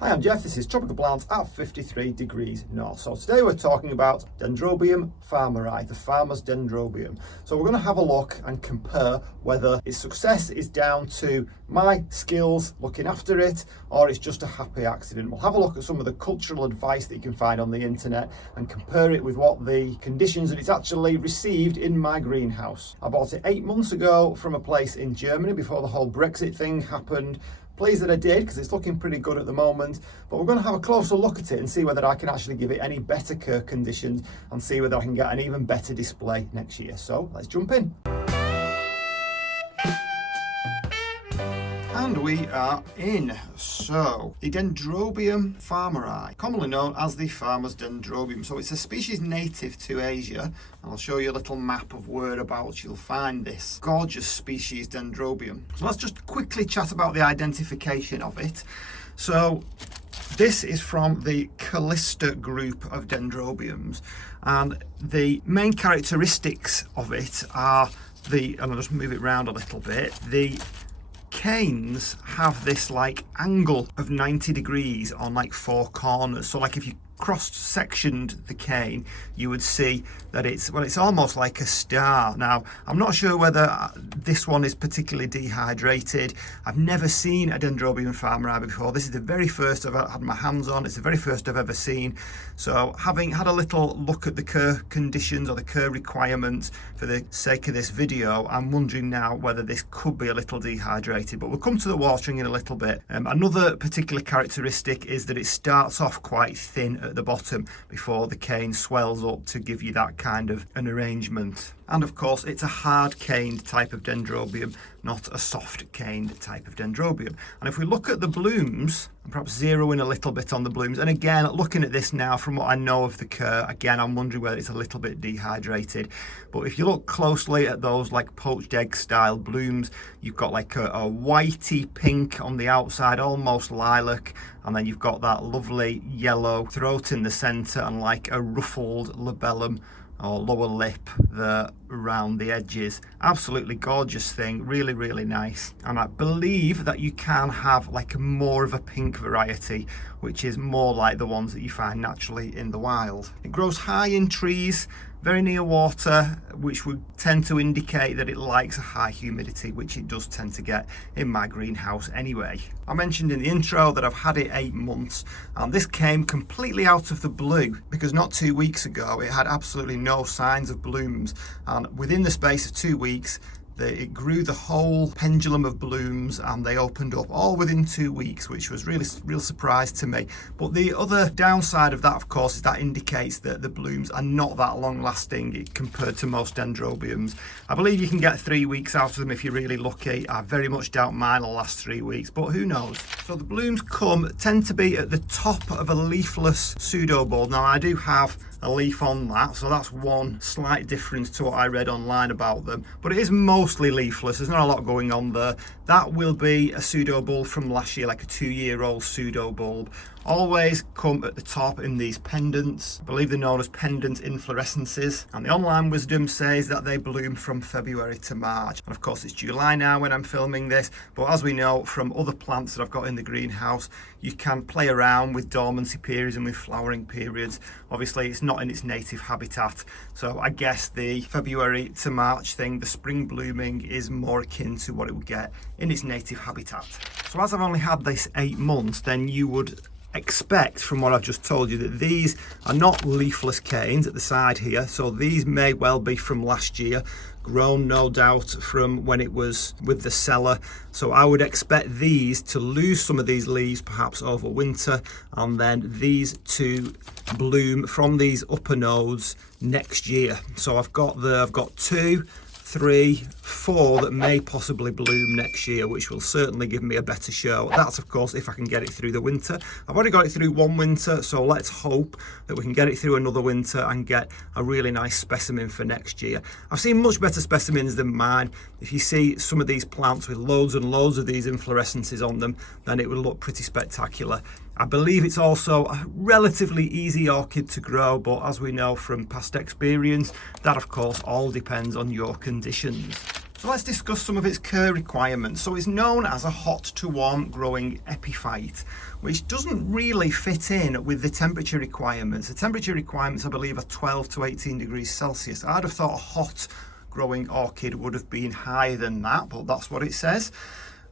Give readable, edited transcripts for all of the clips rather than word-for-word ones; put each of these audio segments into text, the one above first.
Hi, I'm Jeff, this is Tropical Plants at 53 degrees north. So today we're talking about Dendrobium Farmeri, the farmer's dendrobium. So we're going to have a look and compare whether its success is down to my skills looking after it or it's just a happy accident. We'll have a look at some of the cultural advice that you can find on the internet and compare it with what the conditions that it's actually received in my greenhouse. I bought it 8 months ago from a place in Germany before the whole Brexit thing happened. Pleased that I did, because it's looking pretty good at the moment, but we're going to have a closer look at it and see whether I can actually give it any better care conditions and see whether I can get an even better display next year. So let's jump in. And we are in. So, the Dendrobium Farmeri, commonly known as the farmer's dendrobium. So it's a species native to Asia, and I'll show you a little map of whereabouts you'll find this gorgeous species dendrobium. So let's just quickly chat about the identification of it. So this is from the Callista group of dendrobiums, and the main characteristics of it are and I'll just move it around a little bit, the canes have this like angle of 90 degrees on like 4 corners. So like if you cross-sectioned the cane, you would see that it's almost like a star. Now, I'm not sure whether this one is particularly dehydrated. I've never seen a Dendrobium farmeri before. This is the very first I've had my hands on. It's the very first I've ever seen. So having had a little look at the care conditions or the care requirements for the sake of this video, I'm wondering now whether this could be a little dehydrated, but we'll come to the watering in a little bit. Another particular characteristic is that it starts off quite thin at the bottom before the cane swells up to give you that kind of an arrangement. And of course it's a hard caned type of dendrobium, not a soft caned type of dendrobium. And if we look at the blooms, and perhaps zero in a little bit on the blooms, and again looking at this now from what I know of the care, again I'm wondering whether it's a little bit dehydrated. But if you look closely at those like poached egg style blooms, you've got like a whitey pink on the outside, almost lilac, and then you've got that lovely yellow throat in the centre and like a ruffled labellum or lower lip there around the edges. Absolutely gorgeous thing, really, really nice. And I believe that you can have like more of a pink variety, which is more like the ones that you find naturally in the wild. It grows high in trees, very near water, which would tend to indicate that it likes a high humidity, which it does tend to get in my greenhouse anyway. I mentioned in the intro that I've had it 8 months, and this came completely out of the blue because not 2 weeks ago it had absolutely no signs of blooms, and within the space of 2 weeks it grew the whole pendulum of blooms and they opened up all within 2 weeks, which was really real surprise to me. But the other downside of that, of course, is that indicates that the blooms are not that long lasting compared to most dendrobiums. I believe you can get 3 weeks out of them if you're really lucky. I very much doubt mine will last 3 weeks, but who knows. So the blooms tend to be at the top of a leafless pseudobulb. Now I do have a leaf on that, so that's one slight difference to what I read online about them, but it is mostly leafless. There's not a lot going on there. That will be a pseudobulb from last year, like a 2-year-old pseudobulb. Always come at the top in these pendants. I believe they're known as pendant inflorescences, and the online wisdom says that they bloom from February to March. And of course it's July now when I'm filming this, but as we know from other plants that I've got in the greenhouse, you can play around with dormancy periods and with flowering periods. Obviously it's not in its native habitat, so I guess the February to March thing, the spring blooming, is more akin to what it would get in its native habitat. So as I've only had this 8 months, then you would expect from what I've just told you that these are not leafless canes at the side here, so these may well be from last year, grown no doubt from when it was with the cellar. So I would expect these to lose some of these leaves perhaps over winter, and then these to bloom from these upper nodes next year. So I've got 2, 3, 4 that may possibly bloom next year, which will certainly give me a better show. That's of course if I can get it through the winter. I've already got it through 1 winter, so let's hope that we can get it through another winter and get a really nice specimen for next year. I've seen much better specimens than mine. If you see some of these plants with loads and loads of these inflorescences on them, then it will look pretty spectacular. I believe it's also a relatively easy orchid to grow, but as we know from past experience, that of course all depends on your conditions. So let's discuss some of its care requirements. So it's known as a hot to warm growing epiphyte, which doesn't really fit in with the temperature requirements. The temperature requirements, I believe, are 12 to 18 degrees Celsius. I'd have thought a hot growing orchid would have been higher than that, but that's what it says.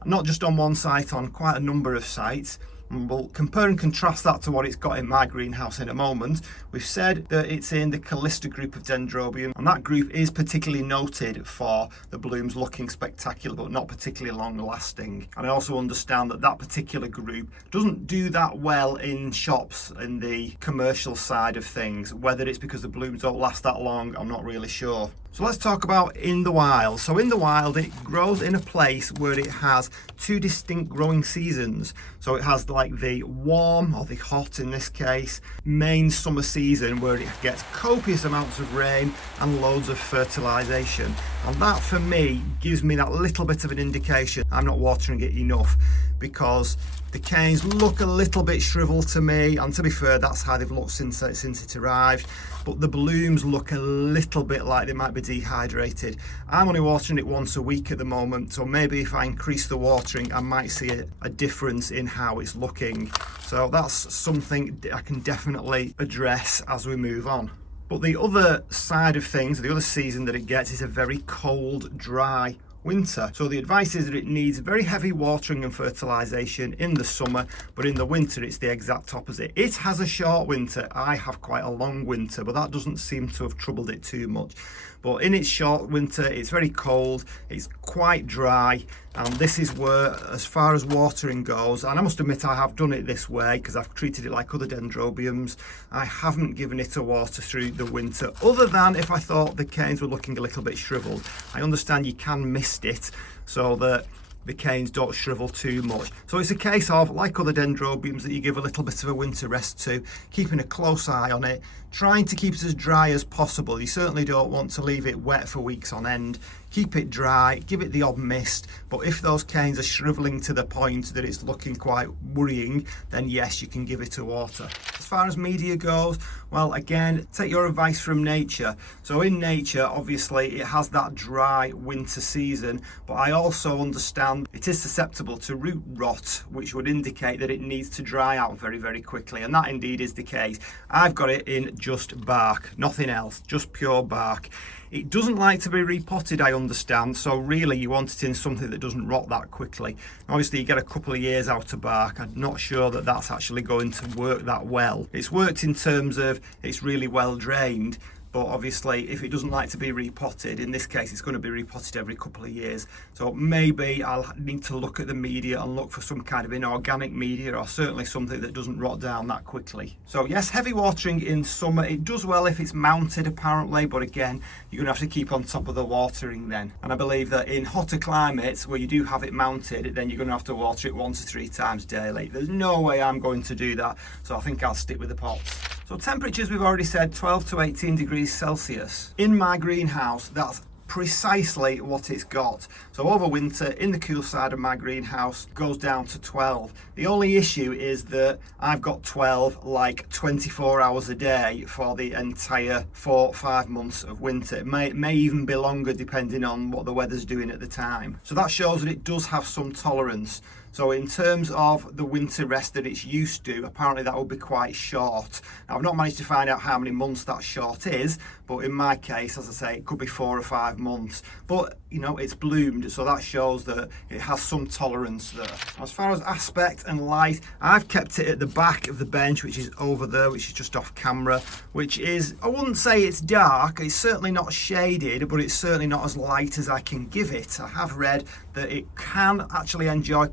Not just on one site, on quite a number of sites. And we'll compare and contrast that to what it's got in my greenhouse in a moment. We've said that it's in the Callista group of Dendrobium, and that group is particularly noted for the blooms looking spectacular but not particularly long lasting. And I also understand that that particular group doesn't do that well in shops in the commercial side of things. Whether it's because the blooms don't last that long, I'm not really sure. So let's talk about in the wild. So in the wild, it grows in a place where it has two distinct growing seasons. So it has like the warm, or the hot in this case, main summer season where it gets copious amounts of rain and loads of fertilization. And that for me gives me that little bit of an indication I'm not watering it enough, because the canes look a little bit shriveled to me, and to be fair, that's how they've looked since it arrived. But the blooms look a little bit like they might be dehydrated. I'm only watering it once a week at the moment, so maybe if I increase the watering, I might see a difference in how it's looking. So that's something I can definitely address as we move on. But the other side of things, the other season that it gets, is a very cold, dry winter. So the advice is that it needs very heavy watering and fertilization in the summer, but in the winter it's the exact opposite. It has a short winter. I have quite a long winter, but that doesn't seem to have troubled it too much. But in its short winter, it's very cold, it's quite dry, and this is where, as far as watering goes, and I must admit I have done it this way because I've treated it like other dendrobiums, I haven't given it a water through the winter, other than if I thought the canes were looking a little bit shriveled. I understand you can mist it so that the canes don't shrivel too much. So it's a case of, like other dendrobiums, that you give a little bit of a winter rest to, keeping a close eye on it, trying to keep it as dry as possible. You certainly don't want to leave it wet for weeks on end. Keep it dry, give it the odd mist, but if those canes are shriveling to the point that it's looking quite worrying, then yes, you can give it a water. As far as media goes, well, again, take your advice from nature. So in nature, obviously, it has that dry winter season, but I also understand it is susceptible to root rot, which would indicate that it needs to dry out very, very quickly, and that indeed is the case. I've got it in just bark, nothing else, just pure bark. It doesn't like to be repotted, I understand, so really you want it in something that doesn't rot that quickly. Obviously you get a couple of years out of bark. I'm not sure that that's actually going to work that well. It's worked in terms of it's really well drained, but obviously if it doesn't like to be repotted, in this case it's going to be repotted every couple of years. So maybe I'll need to look at the media and look for some kind of inorganic media, or certainly something that doesn't rot down that quickly. So yes, heavy watering in summer. It does well if it's mounted apparently, but again, you're going to have to keep on top of the watering then. And I believe that in hotter climates where you do have it mounted, then you're going to have to water it 1 to 3 times daily. There's no way I'm going to do that, so I think I'll stick with the pots. So temperatures, we've already said 12 to 18 degrees Celsius. In my greenhouse, that's precisely what it's got. So over winter, in the cool side of my greenhouse, goes down to 12. The only issue is that I've got 12 like 24 hours a day for the entire 4 or 5 months of winter. It may even be longer depending on what the weather's doing at the time. So that shows that it does have some tolerance. So in terms of the winter rest that it's used to, apparently that will be quite short. Now, I've not managed to find out how many months that short is, but in my case, as I say, it could be 4 or 5 months. But, you know, it's bloomed, so that shows that it has some tolerance there. As far as aspect and light, I've kept it at the back of the bench, which is over there, which is just off camera, which is, I wouldn't say it's dark, it's certainly not shaded, but it's certainly not as light as I can give it. I have read that it can actually enjoy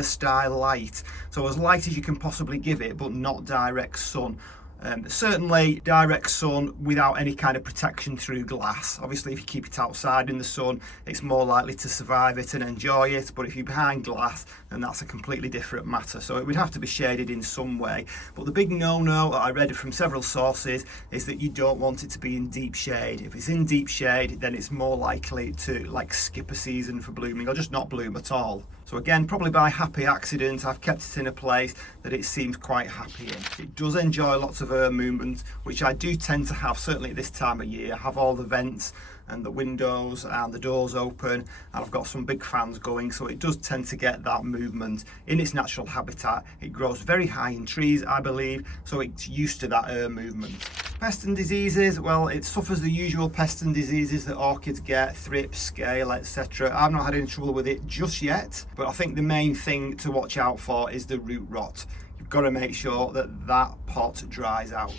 style light, so as light as you can possibly give it, but not direct sun. Certainly direct sun without any kind of protection through glass. Obviously if you keep it outside in the sun, it's more likely to survive it and enjoy it, but if you're behind glass, then that's a completely different matter. So it would have to be shaded in some way. But the big no-no that I read from several sources is that you don't want it to be in deep shade. If it's in deep shade, then it's more likely to like skip a season for blooming or just not bloom at all. So again, probably by happy accident, I've kept it in a place that it seems quite happy in. It does enjoy lots of air movement, which I do tend to have, certainly at this time of year. I have all the vents and the windows and the doors open, and I've got some big fans going, so it does tend to get that movement in its natural habitat. It grows very high in trees, I believe, so it's used to that air movement. Pests and diseases, well, it suffers the usual pests and diseases that orchids get, thrips, scale, etc. I've not had any trouble with it just yet, but I think the main thing to watch out for is the root rot. You've got to make sure that that pot dries out.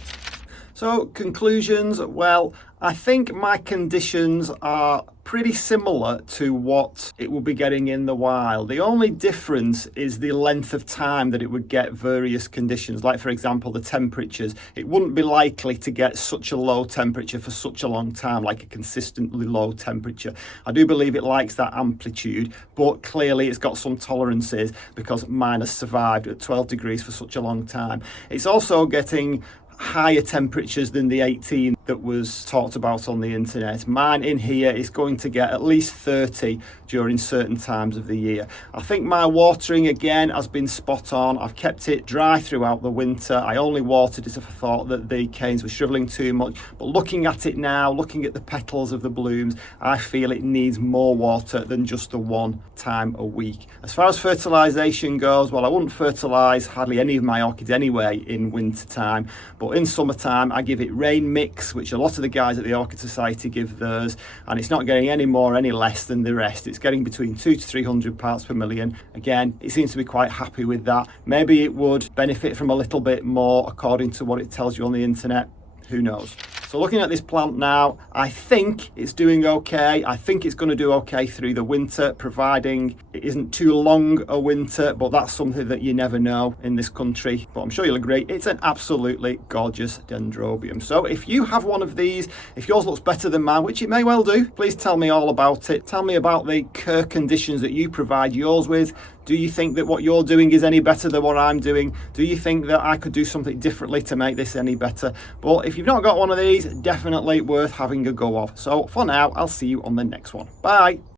So conclusions, well, I think my conditions are pretty similar to what it would be getting in the wild. The only difference is the length of time that it would get various conditions, like for example the temperatures. It wouldn't be likely to get such a low temperature for such a long time, like a consistently low temperature. I do believe it likes that amplitude, but clearly it's got some tolerances because mine has survived at 12 degrees for such a long time. It's also getting higher temperatures than the 18 that was talked about on the internet. Mine in here is going to get at least 30 during certain times of the year. I think my watering again has been spot on. I've kept it dry throughout the winter. I only watered it if I thought that the canes were shriveling too much, but looking at it now, looking at the petals of the blooms, I feel it needs more water than just the one time a week. As far as fertilization goes, well, I wouldn't fertilize hardly any of my orchids anyway in winter time, but in summertime I give it rain mix, which a lot of the guys at the Orchid Society give theirs, and it's not getting any more, any less than the rest. It's getting between 200 to 300 parts per million. Again, it seems to be quite happy with that. Maybe it would benefit from a little bit more according to what it tells you on the internet. Who knows? So looking at this plant now, I think it's doing okay. I think it's going to do okay through the winter, providing it isn't too long a winter, but that's something that you never know in this country. But I'm sure you'll agree, it's an absolutely gorgeous dendrobium. So if you have one of these, if yours looks better than mine, which it may well do, please tell me all about it. Tell me about the care conditions that you provide yours with. Do you think that what you're doing is any better than what I'm doing? Do you think that I could do something differently to make this any better? But if you've not got one of these, definitely worth having a go of. So for now, I'll see you on the next one. Bye.